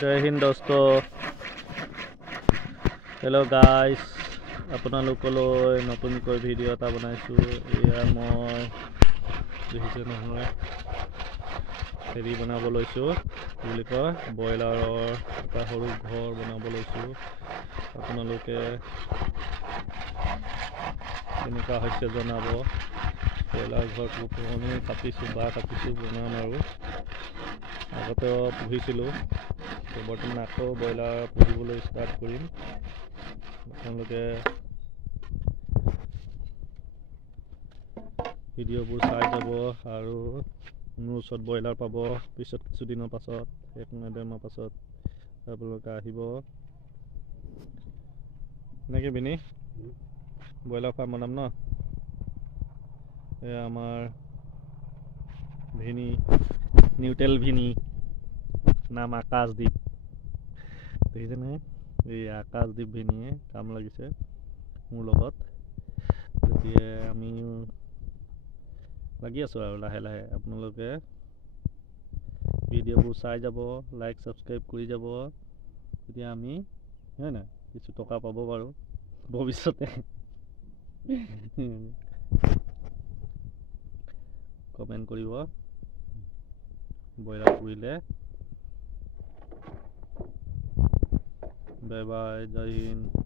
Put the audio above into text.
জয় হিন্দ দোস্ত। Hello' guys, আপোনালোকলৈ নতুনকৈ ভিডিঅ' এটা বনাইছোঁ। এয়া মই দেখিছে নহয়, হেৰি বনাব লৈছোঁ, কি বুলি কয়, ব্ৰইলাৰৰ এটা সৰু ঘৰ বনাব লৈছোঁ। আপোনালোকে কেনেকুৱা হৈছে জনাব। ব্ৰইলাৰ ঘৰটো পুৰণি কাটিছোঁ, বনাম আৰু আগতেও পুহিছিলোঁ, বৰ্তমান আকৌ ব্ৰইলাৰ পুহিবলৈ ষ্টাৰ্ট কৰিম। আপোনালোকে ভিডিঅ'বোৰ চাই যাব আৰু মোৰ ওচৰত ব্ৰইলাৰ পাব। পিছত কিছুদিনৰ পাছত, 1-1.5 মাহ পাছত আপোনালোকে আহিব নেকি বিনি, ব্ৰইলাৰ ফাৰ্ম বনাম ন। এয়া আমাৰ ভিনি, নিউটেল ভিনি, নাম আকাশদ্বীপ, দেখিছে নহয়। এই আকাশদ্বীপ ভিনিয়ে কাম লাগিছে মোৰ লগত। গতিকে আমি লাগি আছোঁ আৰু লাহে লাহে। আপোনালোকে ভিডিঅ'বোৰ চাই যাব, লাইক ছাবস্ক্ৰাইব কৰি যাব। তেতিয়া আমি হয় নাই কিছু টকা পাব পাৰোঁ ভৱিষ্যতে। কমেণ্ট কৰিব ব্ৰইলাৰ পুহিলে। বাই বাই, জয় হিন্দ।